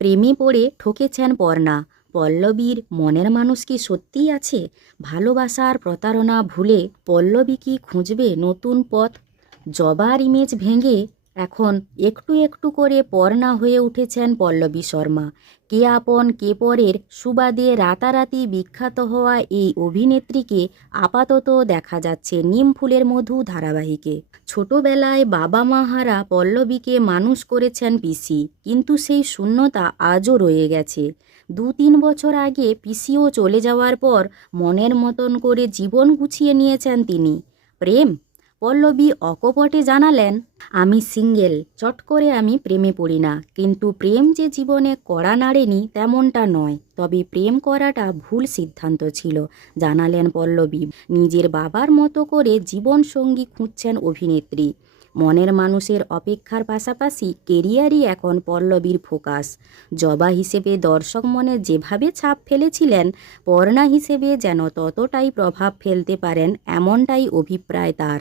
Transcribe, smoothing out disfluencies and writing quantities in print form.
প্রেমে পড়ে ঠকেছেন পর্ণা। পল্লবীর মনের মানুষ কি সত্যিই আছে? ভালোবাসার প্রতারণা ভুলে পল্লবী কি খুঁজবে নতুন পথ? জবার ইমেজ ভেঙে এখন একটু একটু করে পর্ণা হয়ে উঠেছেন পল্লবী শর্মা। কে আপন কে পরের সুবাদে রাতারাতি বিখ্যাত হওয়া এই অভিনেত্রীকে আপাতত দেখা যাচ্ছে নিমফুলের মধু ধারাবাহিকে। ছোটবেলায় বাবা মা হারা পল্লবীকে মানুষ করেছেন পিসি, কিন্তু সেই শূন্যতা আজও রয়ে গেছে। 2-3 বছর আগে পিসিও চলে যাওয়ার পর মনের মতন করে জীবন গুছিয়ে নিয়েছেন তিনি। প্রেম? পল্লবী অকপটে জানালেন, আমি সিঙ্গেল, চট করে আমি প্রেমে পড়ি না। কিন্তু প্রেম যে জীবনে কড়া নাড়েনি তেমনটা নয়, তবে প্রেম করাটা ভুল সিদ্ধান্ত ছিল, জানালেন পল্লবী। নিজের বাবার মতো করে জীবনসঙ্গী খুঁজছেন অভিনেত্রী। মনের মানুষের অপেক্ষার পাশাপাশি কেরিয়ারই এখন পল্লবীর ফোকাস। জবা হিসেবে দর্শক মনে যেভাবে ছাপ ফেলেছিলেন, পর্ণা হিসেবে যেন ততটাই প্রভাব ফেলতে পারেন এমনটাই অভিপ্রায় তার।